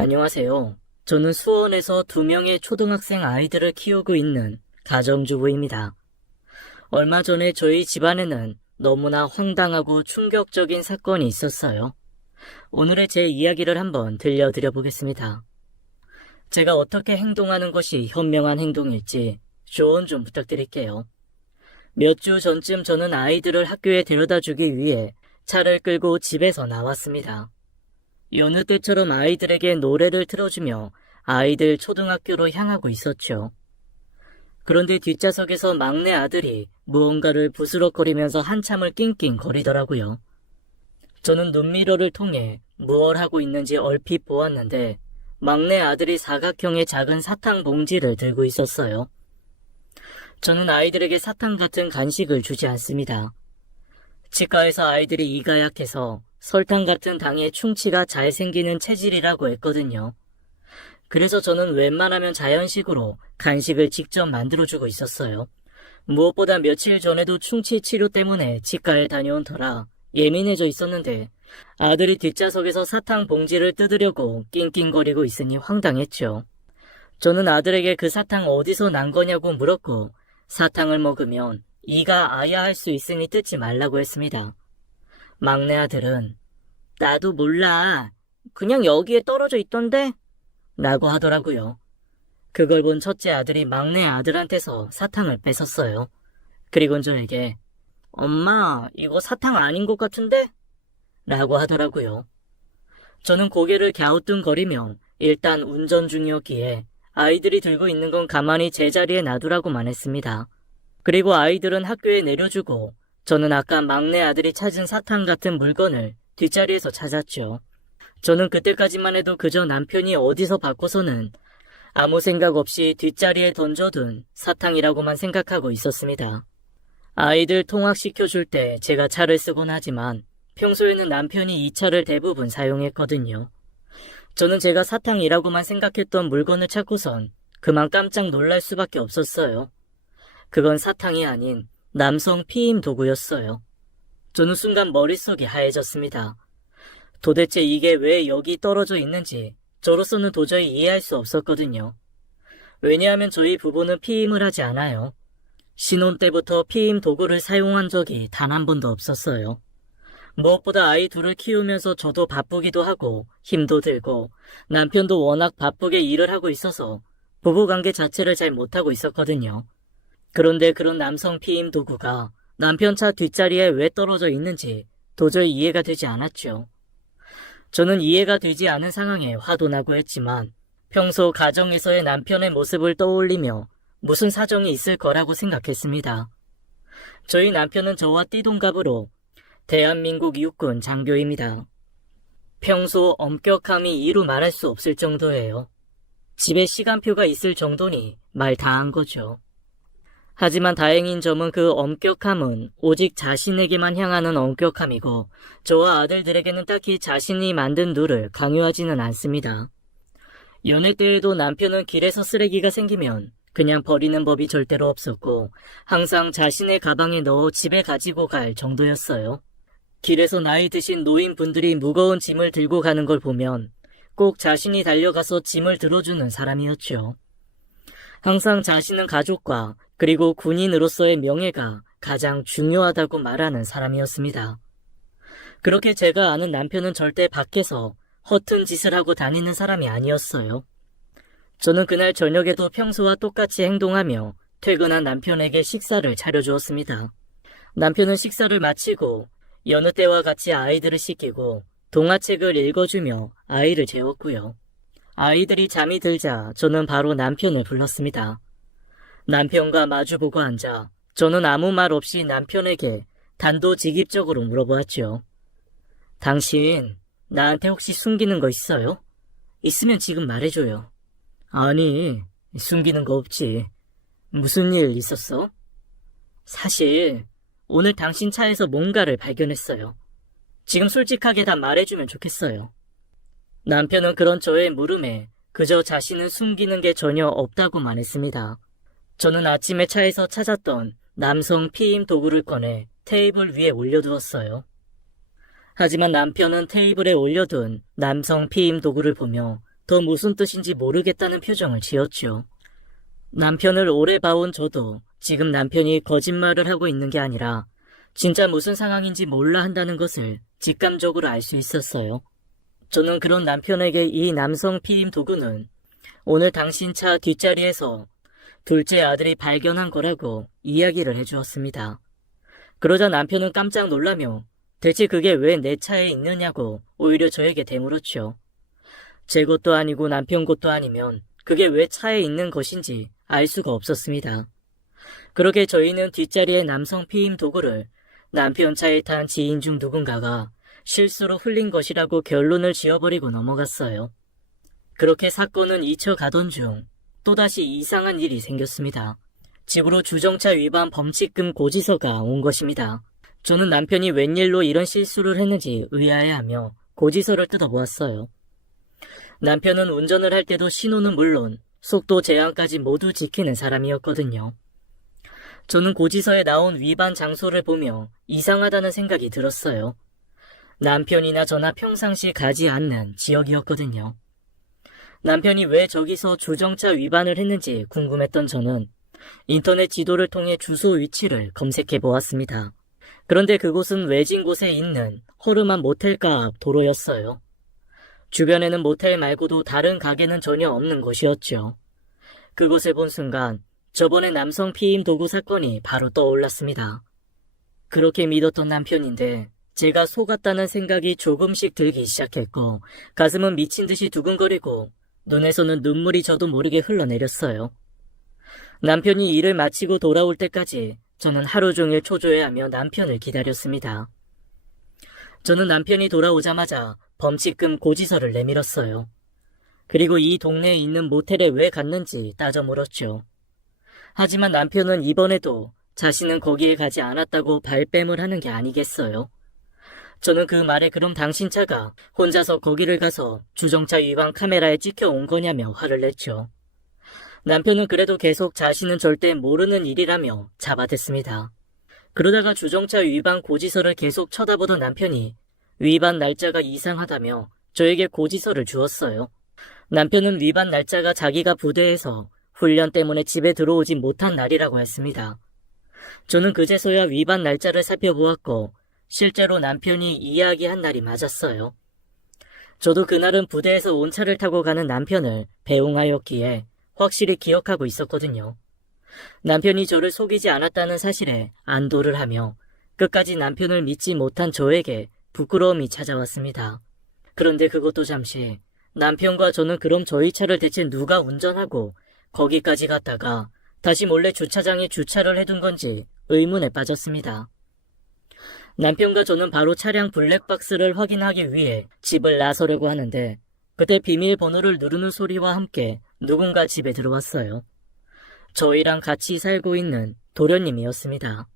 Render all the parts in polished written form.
안녕하세요. 저는 수원에서 2명의 초등학생 아이들을 키우고 있는 가정주부입니다. 얼마 전에 저희 집안에는 너무나 황당하고 충격적인 사건이 있었어요. 오늘의 제 이야기를 한번 들려드려 보겠습니다. 제가 어떻게 행동하는 것이 현명한 행동일지 조언 좀 부탁드릴게요. 몇 주 전쯤 저는 아이들을 학교에 데려다 주기 위해 차를 끌고 집에서 나왔습니다. 여느 때처럼 아이들에게 노래를 틀어주며 아이들 초등학교로 향하고 있었죠. 그런데 뒷좌석에서 막내 아들이 무언가를 부스럭거리면서 한참을 낑낑거리더라고요. 저는 눈미러를 통해 무얼 하고 있는지 얼핏 보았는데 막내 아들이 사각형의 작은 사탕 봉지를 들고 있었어요. 저는 아이들에게 사탕 같은 간식을 주지 않습니다. 치과에서 아이들이 이가 약해서 설탕 같은 당에 충치가 잘 생기는 체질이라고 했거든요. 그래서 저는 웬만하면 자연식으로 간식을 직접 만들어주고 있었어요. 무엇보다 며칠 전에도 충치 치료 때문에 치과에 다녀온 터라 예민해져 있었는데 아들이 뒷좌석에서 사탕 봉지를 뜯으려고 낑낑거리고 있으니 황당했죠. 저는 아들에게 그 사탕 어디서 난 거냐고 물었고 사탕을 먹으면 이가 아야할 수 있으니 뜯지 말라고 했습니다. 막내 아들은 나도 몰라. 그냥 여기에 떨어져 있던데? 라고 하더라고요. 그걸 본 첫째 아들이 막내 아들한테서 사탕을 뺏었어요. 그리고 저에게 엄마 이거 사탕 아닌 것 같은데? 라고 하더라고요. 저는 고개를 갸우뚱거리며 일단 운전 중이었기에 아이들이 들고 있는 건 가만히 제자리에 놔두라고만 했습니다. 그리고 아이들은 학교에 내려주고 저는 아까 막내 아들이 찾은 사탕 같은 물건을 뒷자리에서 찾았죠. 저는 그때까지만 해도 그저 남편이 어디서 바꿔서는 아무 생각 없이 뒷자리에 던져둔 사탕이라고만 생각하고 있었습니다. 아이들 통학시켜줄 때 제가 차를 쓰곤 하지만 평소에는 남편이 이 차를 대부분 사용했거든요. 저는 제가 사탕이라고만 생각했던 물건을 찾고선 그만 깜짝 놀랄 수밖에 없었어요. 그건 사탕이 아닌 남성 피임 도구였어요. 저는 순간 머릿속이 하얘졌습니다. 도대체 이게 왜 여기 떨어져 있는지 저로서는 도저히 이해할 수 없었거든요. 왜냐하면 저희 부부는 피임을 하지 않아요. 신혼 때부터 피임 도구를 사용한 적이 단 한 번도 없었어요. 무엇보다 아이 둘을 키우면서 저도 바쁘기도 하고 힘도 들고 남편도 워낙 바쁘게 일을 하고 있어서 부부관계 자체를 잘 못하고 있었거든요. 그런데 그런 남성 피임 도구가 남편 차 뒷자리에 왜 떨어져 있는지 도저히 이해가 되지 않았죠. 저는 이해가 되지 않은 상황에 화도 나고 했지만 평소 가정에서의 남편의 모습을 떠올리며 무슨 사정이 있을 거라고 생각했습니다. 저희 남편은 저와 띠동갑으로 대한민국 육군 장교입니다. 평소 엄격함이 이루 말할 수 없을 정도예요. 집에 시간표가 있을 정도니 말 다 한 거죠. 하지만 다행인 점은 그 엄격함은 오직 자신에게만 향하는 엄격함이고 저와 아들들에게는 딱히 자신이 만든 룰을 강요하지는 않습니다. 연애 때에도 남편은 길에서 쓰레기가 생기면 그냥 버리는 법이 절대로 없었고 항상 자신의 가방에 넣어 집에 가지고 갈 정도였어요. 길에서 나이 드신 노인분들이 무거운 짐을 들고 가는 걸 보면 꼭 자신이 달려가서 짐을 들어주는 사람이었죠. 항상 자신은 가족과 그리고 군인으로서의 명예가 가장 중요하다고 말하는 사람이었습니다. 그렇게 제가 아는 남편은 절대 밖에서 허튼 짓을 하고 다니는 사람이 아니었어요. 저는 그날 저녁에도 평소와 똑같이 행동하며 퇴근한 남편에게 식사를 차려주었습니다. 남편은 식사를 마치고 여느 때와 같이 아이들을 씻기고 동화책을 읽어주며 아이를 재웠고요. 아이들이 잠이 들자 저는 바로 남편을 불렀습니다. 남편과 마주보고 앉아 저는 아무 말 없이 남편에게 단도직입적으로 물어보았죠. 당신 나한테 혹시 숨기는 거 있어요? 있으면 지금 말해줘요. 아니, 숨기는 거 없지. 무슨 일 있었어? 사실 오늘 당신 차에서 뭔가를 발견했어요. 지금 솔직하게 다 말해주면 좋겠어요. 남편은 그런 저의 물음에 그저 자신은 숨기는 게 전혀 없다고만 했습니다. 저는 아침에 차에서 찾았던 남성 피임 도구를 꺼내 테이블 위에 올려두었어요. 하지만 남편은 테이블에 올려둔 남성 피임 도구를 보며 더 무슨 뜻인지 모르겠다는 표정을 지었죠. 남편을 오래 봐온 저도 지금 남편이 거짓말을 하고 있는 게 아니라 진짜 무슨 상황인지 몰라 한다는 것을 직감적으로 알 수 있었어요. 저는 그런 남편에게 이 남성 피임 도구는 오늘 당신 차 뒷자리에서 둘째 아들이 발견한 거라고 이야기를 해주었습니다. 그러자 남편은 깜짝 놀라며 대체 그게 왜 내 차에 있느냐고 오히려 저에게 되물었죠. 제 것도 아니고 남편 것도 아니면 그게 왜 차에 있는 것인지 알 수가 없었습니다. 그렇게 저희는 뒷자리의 남성 피임 도구를 남편 차에 탄 지인 중 누군가가 실수로 흘린 것이라고 결론을 지어버리고 넘어갔어요. 그렇게 사건은 잊혀가던 중 또다시 이상한 일이 생겼습니다. 집으로 주정차 위반 범칙금 고지서가 온 것입니다. 저는 남편이 웬일로 이런 실수를 했는지 의아해하며 고지서를 뜯어보았어요. 남편은 운전을 할 때도 신호는 물론 속도 제한까지 모두 지키는 사람이었거든요. 저는 고지서에 나온 위반 장소를 보며 이상하다는 생각이 들었어요. 남편이나 저나 평상시 가지 않는 지역이었거든요. 남편이 왜 저기서 주정차 위반을 했는지 궁금했던 저는 인터넷 지도를 통해 주소 위치를 검색해 보았습니다. 그런데 그곳은 외진 곳에 있는 허름한 모텔가 앞 도로였어요. 주변에는 모텔 말고도 다른 가게는 전혀 없는 곳이었죠. 그곳을 본 순간 저번에 남성 피임 도구 사건이 바로 떠올랐습니다. 그렇게 믿었던 남편인데 제가 속았다는 생각이 조금씩 들기 시작했고 가슴은 미친 듯이 두근거리고 눈에서는 눈물이 저도 모르게 흘러내렸어요. 남편이 일을 마치고 돌아올 때까지 저는 하루 종일 초조해하며 남편을 기다렸습니다. 저는 남편이 돌아오자마자 범칙금 고지서를 내밀었어요. 그리고 이 동네에 있는 모텔에 왜 갔는지 따져 물었죠. 하지만 남편은 이번에도 자신은 거기에 가지 않았다고 발뺌을 하는 게 아니겠어요. 저는 그 말에 그럼 당신 차가 혼자서 거기를 가서 주정차 위반 카메라에 찍혀온 거냐며 화를 냈죠. 남편은 그래도 계속 자신은 절대 모르는 일이라며 잡아댔습니다. 그러다가 주정차 위반 고지서를 계속 쳐다보던 남편이 위반 날짜가 이상하다며 저에게 고지서를 주었어요. 남편은 위반 날짜가 자기가 부대에서 훈련 때문에 집에 들어오지 못한 날이라고 했습니다. 저는 그제서야 위반 날짜를 살펴보았고 실제로 남편이 이야기한 날이 맞았어요. 저도 그날은 부대에서 온 차를 타고 가는 남편을 배웅하였기에 확실히 기억하고 있었거든요. 남편이 저를 속이지 않았다는 사실에 안도를 하며 끝까지 남편을 믿지 못한 저에게 부끄러움이 찾아왔습니다. 그런데 그것도 잠시 남편과 저는 그럼 저희 차를 대체 누가 운전하고 거기까지 갔다가 다시 몰래 주차장에 주차를 해둔 건지 의문에 빠졌습니다. 남편과 저는 바로 차량 블랙박스를 확인하기 위해 집을 나서려고 하는데 그때 비밀번호를 누르는 소리와 함께 누군가 집에 들어왔어요. 저희랑 같이 살고 있는 도련님이었습니다.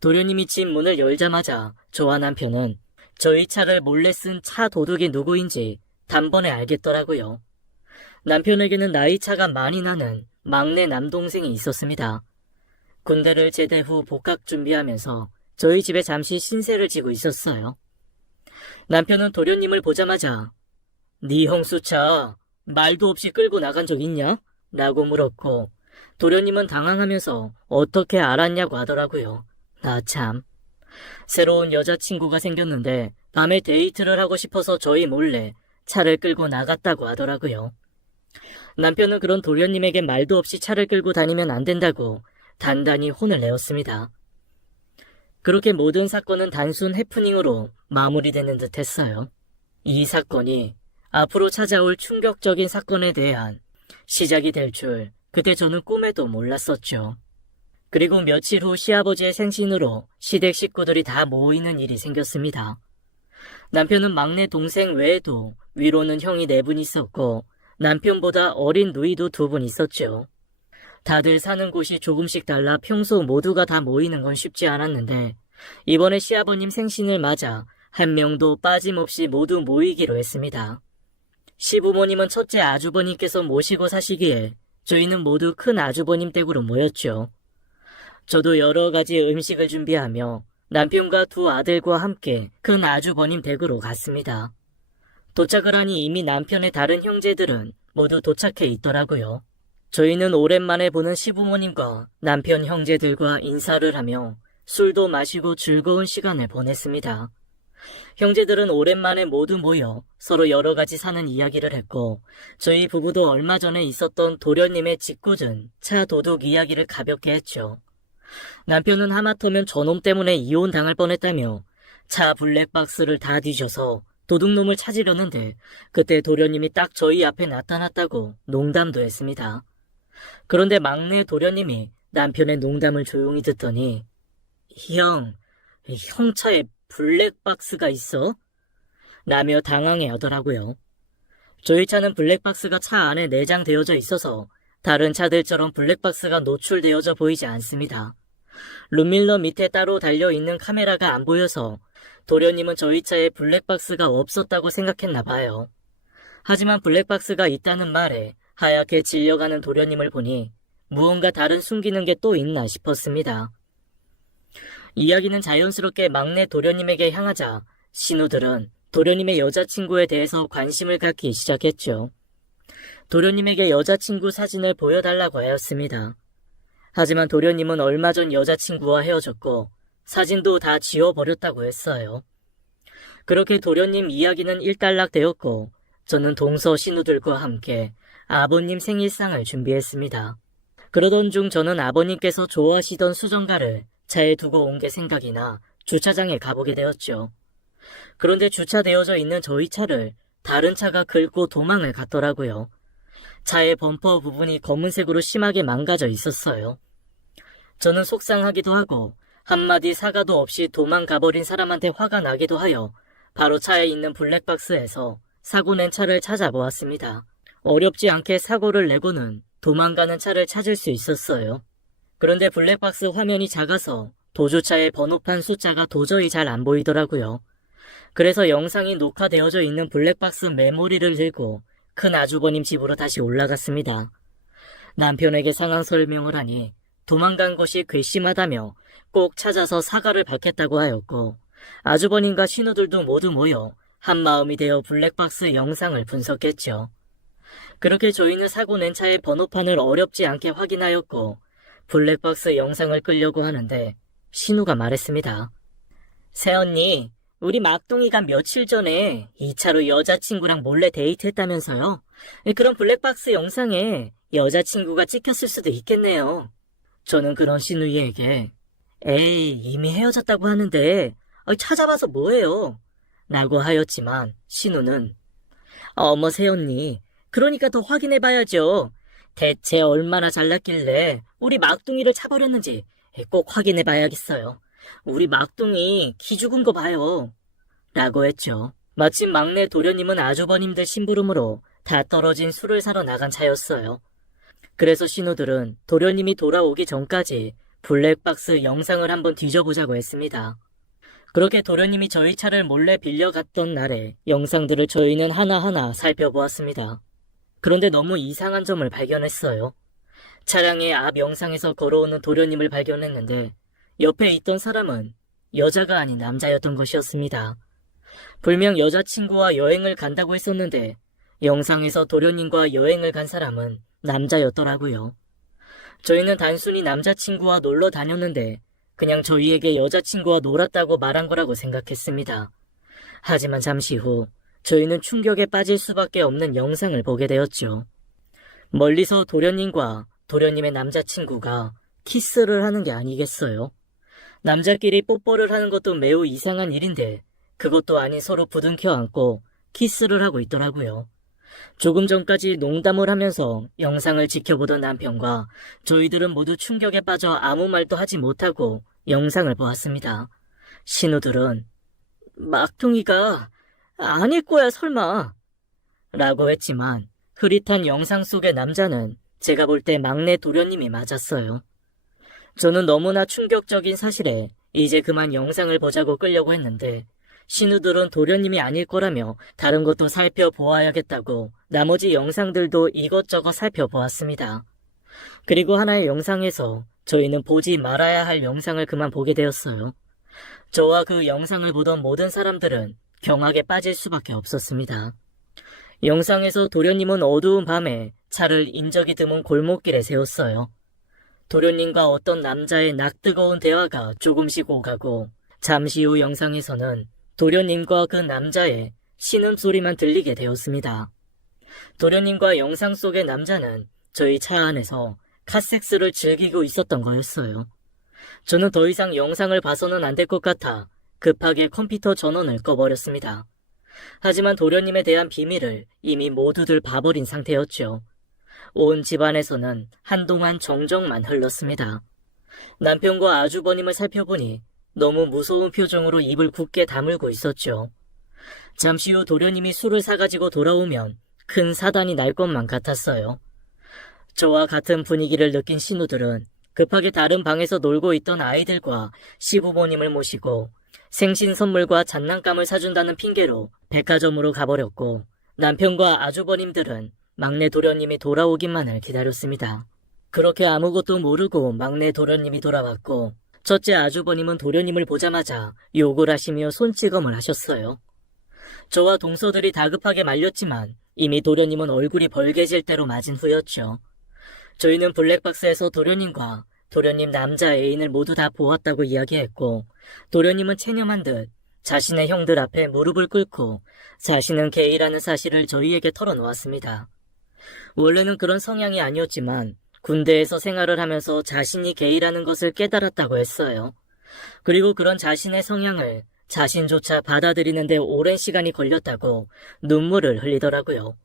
도련님이 집 문을 열자마자 저와 남편은 저희 차를 몰래 쓴 차 도둑이 누구인지 단번에 알겠더라고요. 남편에게는 나이 차가 많이 나는 막내 남동생이 있었습니다. 군대를 제대 후 복학 준비하면서 저희 집에 잠시 신세를 지고 있었어요. 남편은 도련님을 보자마자 네 형수차 말도 없이 끌고 나간 적 있냐? 라고 물었고 도련님은 당황하면서 어떻게 알았냐고 하더라고요. 나 참. 새로운 여자친구가 생겼는데 밤에 데이트를 하고 싶어서 저희 몰래 차를 끌고 나갔다고 하더라고요. 남편은 그런 도련님에게 말도 없이 차를 끌고 다니면 안 된다고 단단히 혼을 내었습니다. 그렇게 모든 사건은 단순 해프닝으로 마무리되는 듯 했어요. 이 사건이 앞으로 찾아올 충격적인 사건에 대한 시작이 될 줄 그때 저는 꿈에도 몰랐었죠. 그리고 며칠 후 시아버지의 생신으로 시댁 식구들이 다 모이는 일이 생겼습니다. 남편은 막내 동생 외에도 위로는 형이 4분 있었고 남편보다 어린 누이도 2분 있었죠. 다들 사는 곳이 조금씩 달라 평소 모두가 다 모이는 건 쉽지 않았는데 이번에 시아버님 생신을 맞아 한 명도 빠짐없이 모두 모이기로 했습니다. 시부모님은 첫째 아주버님께서 모시고 사시기에 저희는 모두 큰 아주버님 댁으로 모였죠. 저도 여러 가지 음식을 준비하며 남편과 2 아들과 함께 큰 아주버님 댁으로 갔습니다. 도착을 하니 이미 남편의 다른 형제들은 모두 도착해 있더라고요. 저희는 오랜만에 보는 시부모님과 남편 형제들과 인사를 하며 술도 마시고 즐거운 시간을 보냈습니다. 형제들은 오랜만에 모두 모여 서로 여러 가지 사는 이야기를 했고, 저희 부부도 얼마 전에 있었던 도련님의 짓궂은 차 도둑 이야기를 가볍게 했죠. 남편은 하마터면 저놈 때문에 이혼 당할 뻔했다며 차 블랙박스를 다 뒤져서 도둑놈을 찾으려는데 그때 도련님이 딱 저희 앞에 나타났다고 농담도 했습니다. 그런데 막내 도련님이 남편의 농담을 조용히 듣더니 형 차에 블랙박스가 있어? 라며 당황해 하더라고요. 저희 차는 블랙박스가 차 안에 내장되어져 있어서 다른 차들처럼 블랙박스가 노출되어져 보이지 않습니다. 룸밀러 밑에 따로 달려있는 카메라가 안 보여서 도련님은 저희 차에 블랙박스가 없었다고 생각했나 봐요. 하지만 블랙박스가 있다는 말에 하얗게 질려가는 도련님을 보니 무언가 다른 숨기는 게 또 있나 싶었습니다. 이야기는 자연스럽게 막내 도련님에게 향하자 신우들은 도련님의 여자친구에 대해서 관심을 갖기 시작했죠. 도련님에게 여자친구 사진을 보여달라고 하였습니다. 하지만 도련님은 얼마 전 여자친구와 헤어졌고 사진도 다 지워버렸다고 했어요. 그렇게 도련님 이야기는 일단락되었고 저는 동서 신우들과 함께 아버님 생일상을 준비했습니다. 그러던 중 저는 아버님께서 좋아하시던 수정가를 차에 두고 온 게 생각이 나 주차장에 가보게 되었죠. 그런데 주차되어져 있는 저희 차를 다른 차가 긁고 도망을 갔더라고요. 차의 범퍼 부분이 검은색으로 심하게 망가져 있었어요. 저는 속상하기도 하고 한마디 사과도 없이 도망가버린 사람한테 화가 나기도 하여 바로 차에 있는 블랙박스에서 사고 낸 차를 찾아보았습니다. 어렵지 않게 사고를 내고는 도망가는 차를 찾을 수 있었어요. 그런데 블랙박스 화면이 작아서 도주차의 번호판 숫자가 도저히 잘 안 보이더라고요. 그래서 영상이 녹화되어져 있는 블랙박스 메모리를 들고 큰 아주버님 집으로 다시 올라갔습니다. 남편에게 상황 설명을 하니 도망간 것이 괘씸하다며 꼭 찾아서 사과를 받겠다고 하였고, 아주버님과 신우들도 모두 모여 한마음이 되어 블랙박스 영상을 분석했죠. 그렇게 저희는 사고 낸 차의 번호판을 어렵지 않게 확인하였고 블랙박스 영상을 끄려고 하는데 신우가 말했습니다. 새언니, 우리 막둥이가 며칠 전에 이 차로 여자친구랑 몰래 데이트했다면서요? 그럼 블랙박스 영상에 여자친구가 찍혔을 수도 있겠네요. 저는 그런 신우이에게 에이, 이미 헤어졌다고 하는데 찾아봐서 뭐해요? 라고 하였지만 신우는 어머 새언니, 그러니까 더 확인해봐야죠. 대체 얼마나 잘났길래 우리 막둥이를 차버렸는지 꼭 확인해봐야겠어요. 우리 막둥이 기죽은 거 봐요. 라고 했죠. 마침 막내 도련님은 아주버님들 심부름으로 다 떨어진 술을 사러 나간 차였어요. 그래서 신우들은 도련님이 돌아오기 전까지 블랙박스 영상을 한번 뒤져보자고 했습니다. 그렇게 도련님이 저희 차를 몰래 빌려갔던 날의 영상들을 저희는 하나하나 살펴보았습니다. 그런데 너무 이상한 점을 발견했어요. 차량의 앞 영상에서 걸어오는 도련님을 발견했는데 옆에 있던 사람은 여자가 아닌 남자였던 것이었습니다. 분명 여자친구와 여행을 간다고 했었는데 영상에서 도련님과 여행을 간 사람은 남자였더라고요. 저희는 단순히 남자친구와 놀러 다녔는데 그냥 저희에게 여자친구와 놀았다고 말한 거라고 생각했습니다. 하지만 잠시 후 저희는 충격에 빠질 수밖에 없는 영상을 보게 되었죠. 멀리서 도련님과 도련님의 남자친구가 키스를 하는 게 아니겠어요? 남자끼리 뽀뽀를 하는 것도 매우 이상한 일인데 그것도 아닌 서로 부둥켜 안고 키스를 하고 있더라고요. 조금 전까지 농담을 하면서 영상을 지켜보던 남편과 저희들은 모두 충격에 빠져 아무 말도 하지 못하고 영상을 보았습니다. 신우들은 막둥이가 아닐 거야 설마 라고 했지만 흐릿한 영상 속의 남자는 제가 볼 때 막내 도련님이 맞았어요. 저는 너무나 충격적인 사실에 이제 그만 영상을 보자고 끌려고 했는데 신우들은 도련님이 아닐 거라며 다른 것도 살펴보아야겠다고 나머지 영상들도 이것저것 살펴보았습니다. 그리고 하나의 영상에서 저희는 보지 말아야 할 영상을 그만 보게 되었어요. 저와 그 영상을 보던 모든 사람들은 경악에 빠질 수밖에 없었습니다. 영상에서 도련님은 어두운 밤에 차를 인적이 드문 골목길에 세웠어요. 도련님과 어떤 남자의 낙뜨거운 대화가 조금씩 오가고 잠시 후 영상에서는 도련님과 그 남자의 신음소리만 들리게 되었습니다. 도련님과 영상 속의 남자는 저희 차 안에서 카섹스를 즐기고 있었던 거였어요. 저는 더 이상 영상을 봐서는 안 될 것 같아 급하게 컴퓨터 전원을 꺼버렸습니다. 하지만 도련님에 대한 비밀을 이미 모두들 봐버린 상태였죠. 온 집안에서는 한동안 정적만 흘렀습니다. 남편과 아주버님을 살펴보니 너무 무서운 표정으로 입을 굳게 다물고 있었죠. 잠시 후 도련님이 술을 사가지고 돌아오면 큰 사단이 날 것만 같았어요. 저와 같은 분위기를 느낀 신우들은 급하게 다른 방에서 놀고 있던 아이들과 시부모님을 모시고 생신 선물과 장난감을 사준다는 핑계로 백화점으로 가버렸고, 남편과 아주버님들은 막내 도련님이 돌아오기만을 기다렸습니다. 그렇게 아무것도 모르고 막내 도련님이 돌아왔고, 첫째 아주버님은 도련님을 보자마자 욕을 하시며 손찌검을 하셨어요. 저와 동서들이 다급하게 말렸지만 이미 도련님은 얼굴이 벌개질 대로 맞은 후였죠. 저희는 블랙박스에서 도련님과 도련님 남자 애인을 모두 다 보았다고 이야기했고, 도련님은 체념한 듯 자신의 형들 앞에 무릎을 꿇고 자신은 게이라는 사실을 저희에게 털어놓았습니다. 원래는 그런 성향이 아니었지만 군대에서 생활을 하면서 자신이 게이라는 것을 깨달았다고 했어요. 그리고 그런 자신의 성향을 자신조차 받아들이는데 오랜 시간이 걸렸다고 눈물을 흘리더라고요.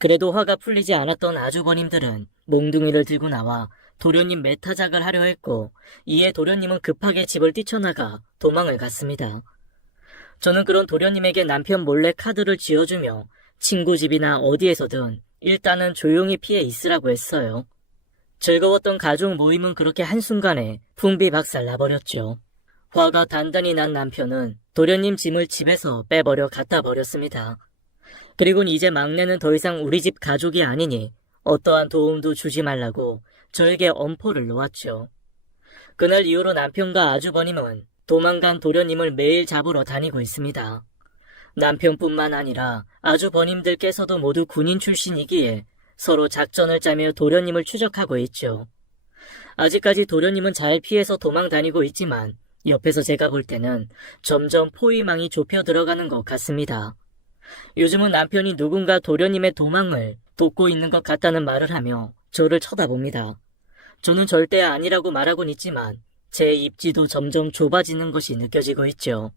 그래도 화가 풀리지 않았던 아주버님들은 몽둥이를 들고 나와 도련님 매타작을 하려 했고, 이에 도련님은 급하게 집을 뛰쳐나가 도망을 갔습니다. 저는 그런 도련님에게 남편 몰래 카드를 쥐어주며 친구 집이나 어디에서든 일단은 조용히 피해 있으라고 했어요. 즐거웠던 가족 모임은 그렇게 한순간에 풍비박살 나버렸죠. 화가 단단히 난 남편은 도련님 짐을 집에서 빼버려 갖다 버렸습니다. 그리고는 이제 막내는 더 이상 우리 집 가족이 아니니 어떠한 도움도 주지 말라고 저에게 엄포를 놓았죠. 그날 이후로 남편과 아주버님은 도망간 도련님을 매일 잡으러 다니고 있습니다. 남편뿐만 아니라 아주버님들께서도 모두 군인 출신이기에 서로 작전을 짜며 도련님을 추적하고 있죠. 아직까지 도련님은 잘 피해서 도망 다니고 있지만 옆에서 제가 볼 때는 점점 포위망이 좁혀 들어가는 것 같습니다. 요즘은 남편이 누군가 도련님의 도망을 돕고 있는 것 같다는 말을 하며 저를 쳐다봅니다. 저는 절대 아니라고 말하곤 있지만 제 입지도 점점 좁아지는 것이 느껴지고 있죠.